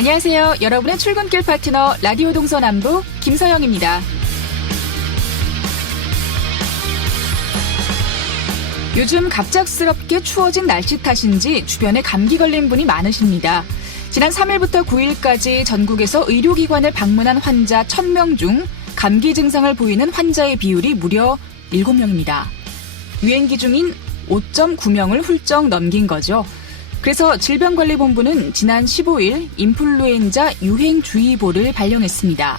안녕하세요. 여러분의 출근길 파트너 라디오 동서남북 김서영입니다. 요즘 갑작스럽게 추워진 날씨 탓인지 주변에 감기 걸린 분이 많으십니다. 지난 3일부터 9일까지 전국에서 의료기관을 방문한 환자 1000명 중 감기 증상을 보이는 환자의 비율이 무려 7명입니다. 유행기 중인 5.9명을 훌쩍 넘긴 거죠. 그래서 질병관리본부는 지난 15일 인플루엔자 유행주의보를 발령했습니다.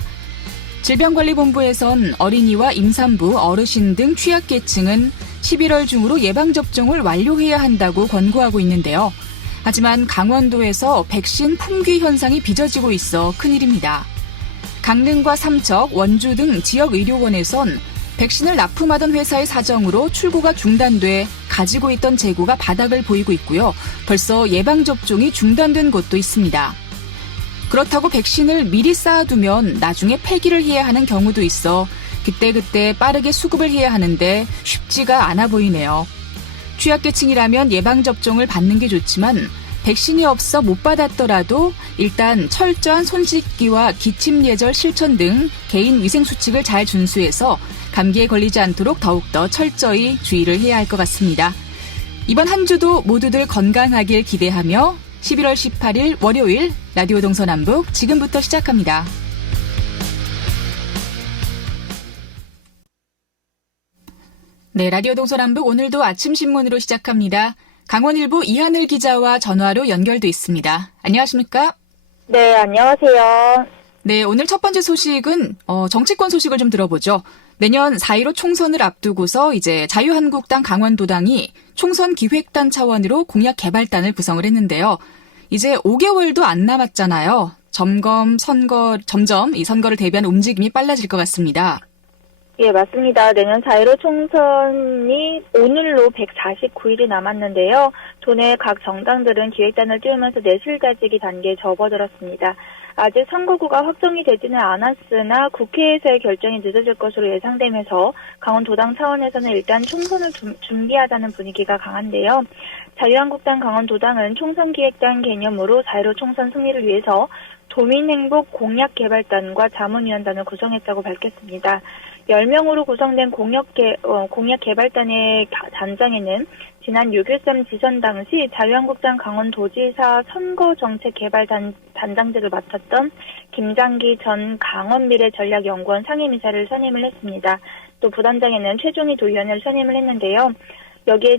질병관리본부에선 어린이와 임산부, 어르신 등 취약계층은 11월 중으로 예방접종을 완료해야 한다고 권고하고 있는데요. 하지만 강원도에서 백신 품귀 현상이 빚어지고 있어 큰일입니다. 강릉과 삼척, 원주 등 지역 의료원에선 백신을 납품하던 회사의 사정으로 출고가 중단돼 가지고 있던 재고가 바닥을 보이고 있고요. 벌써 예방접종이 중단된 곳도 있습니다. 그렇다고 백신을 미리 쌓아두면 나중에 폐기를 해야 하는 경우도 있어 그때그때 빠르게 수급을 해야 하는데 쉽지가 않아 보이네요. 취약계층이라면 예방접종을 받는 게 좋지만 백신이 없어 못 받았더라도 일단 철저한 손 씻기와 기침 예절 실천 등 개인 위생 수칙을 잘 준수해서 감기에 걸리지 않도록 더욱더 철저히 주의를 해야 할 것 같습니다. 이번 한 주도 모두들 건강하길 기대하며 11월 18일 월요일 라디오 동서남북 지금부터 시작합니다. 네, 라디오 동서남북 오늘도 아침 신문으로 시작합니다. 강원일보 이하늘 기자와 전화로 연결돼 있습니다. 안녕하십니까? 네, 안녕하세요. 네, 오늘 첫 번째 소식은 정치권 소식을 좀 들어보죠. 내년 4.15 총선을 앞두고서 이제 자유한국당 강원도당이 총선 기획단 차원으로 공약 개발단을 구성을 했는데요. 이제 5개월도 안 남았잖아요. 점점 이 선거를 대비한 움직임이 빨라질 것 같습니다. 예, 맞습니다. 내년 4.15 총선이 오늘로 149일이 남았는데요. 도내 각 정당들은 기획단을 띄우면서 내실다지기 단계에 접어들었습니다. 아직 선거구가 확정이 되지는 않았으나 국회에서의 결정이 늦어질 것으로 예상되면서 강원도당 차원에서는 일단 총선을 준비하자는 분위기가 강한데요. 자유한국당 강원도당은 총선기획단 개념으로 4.15 총선 승리를 위해서 도민행복 공약개발단과 자문위원단을 구성했다고 밝혔습니다. 10명으로 구성된 공약개발단의 단장에는 지난 6.13 지선 당시 자유한국당 강원도지사 선거정책개발단장직을 맡았던 김장기 전 강원미래전략연구원 상임이사를 선임을 했습니다. 또 부단장에는 최종희 도의원을 선임을 했는데요. 여기에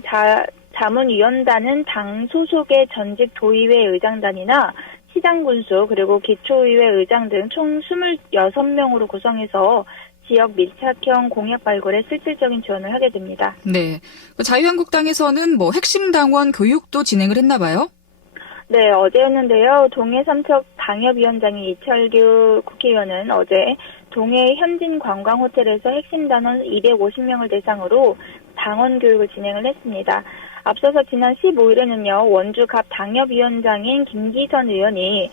자문위원단은 당 소속의 전직 도의회 의장단이나 시장군수 그리고 기초의회 의장 등 총 26명으로 구성해서 지역 밀착형 공약 발굴에 실질적인 지원을 하게 됩니다. 네, 자유한국당에서는 핵심 당원 교육도 진행을 했나 봐요? 네, 어제였는데요. 동해 삼척 당협위원장인 이철규 국회의원은 어제 동해 현진 관광호텔에서 핵심 당원 250명을 대상으로 당원 교육을 진행을 했습니다. 앞서서 지난 15일에는요, 원주 갑 당협위원장인 김기선 의원이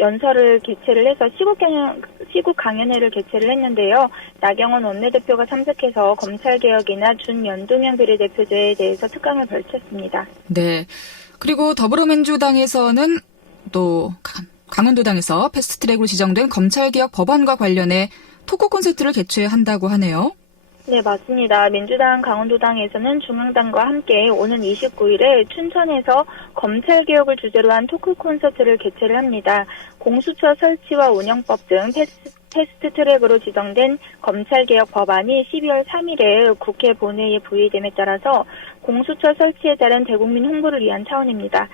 연설을 개최를 해서 시국 강연회를 개최를 했는데요. 나경원 원내대표가 참석해서 검찰개혁이나 준연동형 비례대표제에 대해서 특강을 펼쳤습니다. 네. 그리고 더불어민주당에서는 또 강원도당에서 패스트트랙으로 지정된 검찰개혁 법안과 관련해 토크 콘서트를 개최한다고 하네요. 네, 맞습니다. 민주당 강원도당에서는 중앙당과 함께 오는 29일에 춘천에서 검찰개혁을 주제로 한 토크 콘서트를 개최를 합니다. 공수처 설치와 운영법 등 패스트트랙으로 지정된 검찰개혁 법안이 12월 3일에 국회 본회의에 부의됨에 따라서 공수처 설치에 따른 대국민 홍보를 위한 차원입니다.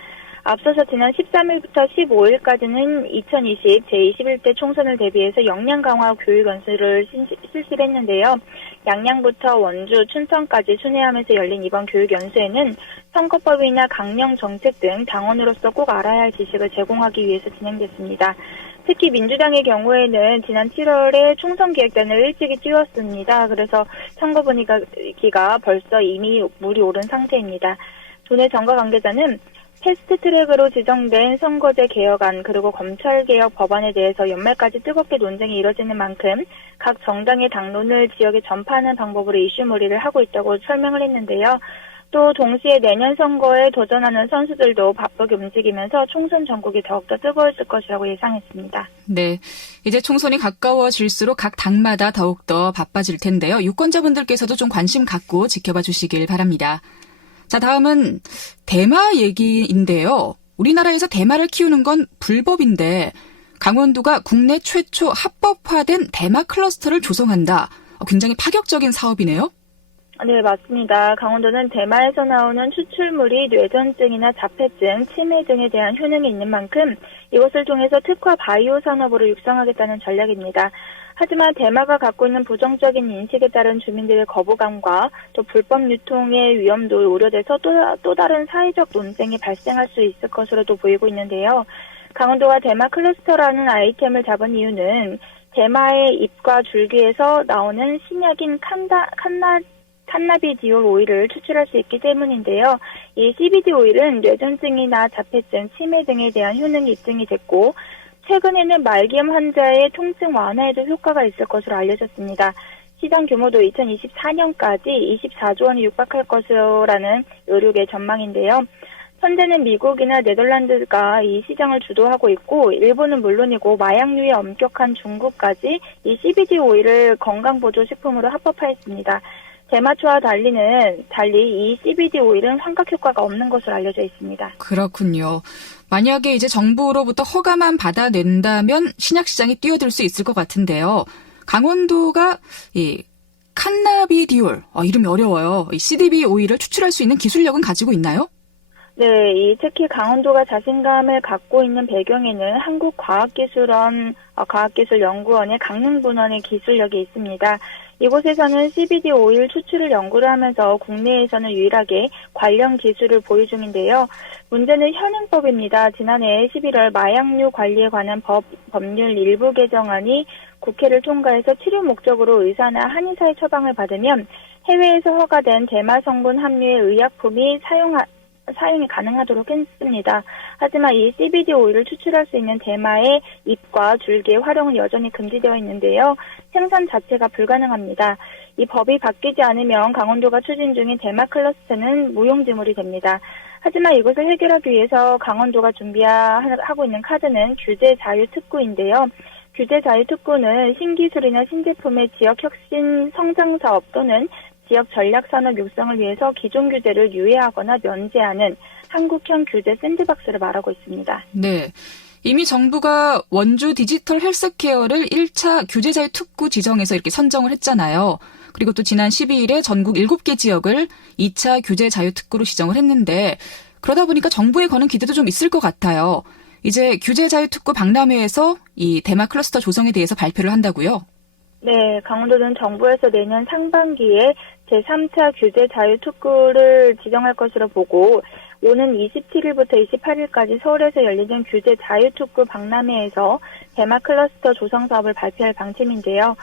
앞서서 지난 13일부터 15일까지는 2020 제21대 총선을 대비해서 역량 강화 교육 연수를 실시를 했는데요. 양양부터 원주, 춘천까지 순회하면서 열린 이번 교육 연수에는 선거법이나 강령 정책 등 당원으로서 꼭 알아야 할 지식을 제공하기 위해서 진행됐습니다. 특히 민주당의 경우에는 지난 7월에 총선기획단을 일찍이 띄웠습니다. 그래서 선거 분위기가 벌써 이미 물이 오른 상태입니다. 도내 정가 관계자는 패스트트랙으로 지정된 선거제 개혁안 그리고 검찰개혁 법안에 대해서 연말까지 뜨겁게 논쟁이 이뤄지는 만큼 각 정당의 당론을 지역에 전파하는 방법으로 이슈몰이를 하고 있다고 설명을 했는데요. 또 동시에 내년 선거에 도전하는 선수들도 바쁘게 움직이면서 총선 전국이 더욱더 뜨거워질 것이라고 예상했습니다. 네, 이제 총선이 가까워질수록 각 당마다 더욱더 바빠질 텐데요. 유권자분들께서도 좀 관심 갖고 지켜봐 주시길 바랍니다. 자, 다음은 대마 얘기인데요. 우리나라에서 대마를 키우는 건 불법인데 강원도가 국내 최초 합법화된 대마 클러스터를 조성한다. 굉장히 파격적인 사업이네요. 네, 맞습니다. 강원도는 대마에서 나오는 추출물이 뇌전증이나 자폐증, 치매 등에 대한 효능이 있는 만큼 이것을 통해서 특화 바이오 산업으로 육성하겠다는 전략입니다. 하지만 대마가 갖고 있는 부정적인 인식에 따른 주민들의 거부감과 또 불법 유통의 위험도 우려돼서 또 다른 사회적 논쟁이 발생할 수 있을 것으로도 보이고 있는데요. 강원도가 대마 클러스터라는 아이템을 잡은 이유는 대마의 잎과 줄기에서 나오는 신약인 칸나비디올 오일을 추출할 수 있기 때문인데요. 이 CBD 오일은 뇌전증이나 자폐증, 치매 등에 대한 효능이 입증이 됐고 최근에는 말기암 환자의 통증 완화에도 효과가 있을 것으로 알려졌습니다. 시장 규모도 2024년까지 24조 원이 육박할 것이라는 의료계 전망인데요. 현재는 미국이나 네덜란드가 이 시장을 주도하고 있고 일본은 물론이고 마약류에 엄격한 중국까지 이 CBD 오일을 건강보조식품으로 합법화했습니다. 대마초와 달리 이 CBD 오일은 환각 효과가 없는 것으로 알려져 있습니다. 그렇군요. 만약에 이제 정부로부터 허가만 받아낸다면 신약 시장에 뛰어들 수 있을 것 같은데요. 강원도가 이 칸나비디올, 이름이 어려워요. 이 CBD 오일을 추출할 수 있는 기술력은 가지고 있나요? 네, 특히 강원도가 자신감을 갖고 있는 배경에는 한국과학기술연구원의 강릉분원의 기술력이 있습니다. 이곳에서는 CBD 오일 추출을 연구를 하면서 국내에서는 유일하게 관련 기술을 보유 중인데요. 문제는 현행법입니다. 지난해 11월 마약류 관리에 관한 법률 일부 개정안이 국회를 통과해서 치료 목적으로 의사나 한의사의 처방을 받으면 해외에서 허가된 대마 성분 함유의 의약품이 사용이 가능하도록 했습니다. 하지만 이 CBD 오일을 추출할 수 있는 대마의 잎과 줄기의 활용은 여전히 금지되어 있는데요. 생산 자체가 불가능합니다. 이 법이 바뀌지 않으면 강원도가 추진 중인 대마 클러스터는 무용지물이 됩니다. 하지만 이것을 해결하기 위해서 강원도가 준비하고 있는 카드는 규제 자유 특구인데요. 규제 자유 특구는 신기술이나 신제품의 지역 혁신 성장 사업 또는 지역 전략산업 육성을 위해서 기존 규제를 유예하거나 면제하는 한국형 규제 샌드박스를 말하고 있습니다. 네. 이미 정부가 원주 디지털 헬스케어를 1차 규제자유 특구 지정해서 이렇게 선정을 했잖아요. 그리고 또 지난 12일에 전국 7개 지역을 2차 규제자유 특구로 지정을 했는데 그러다 보니까 정부에 거는 기대도 좀 있을 것 같아요. 이제 규제자유 특구 박람회에서 이 대마 클러스터 조성에 대해서 발표를 한다고요? 네, 강원도는 정부에서 내년 상반기에 제3차 규제자유특구를 지정할 것으로 보고 오는 27일부터 28일까지 서울에서 열리는 규제자유특구 박람회에서 대마 클러스터 조성 사업을 발표할 방침인데요.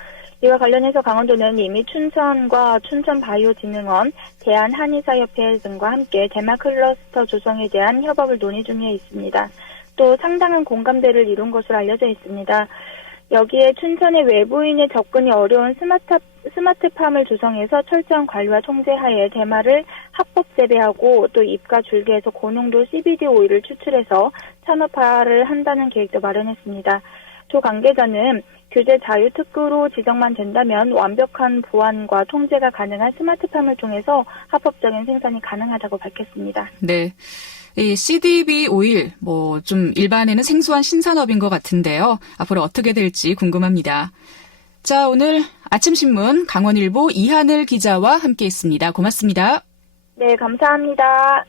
이와 관련해서 강원도는 이미 춘천과 춘천바이오진흥원, 대한한의사협회 등과 함께 대마 클러스터 조성에 대한 협업을 논의 중에 있습니다. 또 상당한 공감대를 이룬 것으로 알려져 있습니다. 여기에 춘천의 외부인의 접근이 어려운 스마트팜을 조성해서 철저한 관리와 통제하에 대마를 합법 재배하고 또 잎과 줄기에서 고농도 CBD 오일을 추출해서 산업화를 한다는 계획도 마련했습니다. 조 관계자는 규제 자유특구로 지정만 된다면 완벽한 보안과 통제가 가능한 스마트팜을 통해서 합법적인 생산이 가능하다고 밝혔습니다. 네. 이 CBD 오일, 좀 일반에는 생소한 신산업인 것 같은데요. 앞으로 어떻게 될지 궁금합니다. 자, 오늘 아침신문 강원일보 이하늘 기자와 함께했습니다. 고맙습니다. 네, 감사합니다.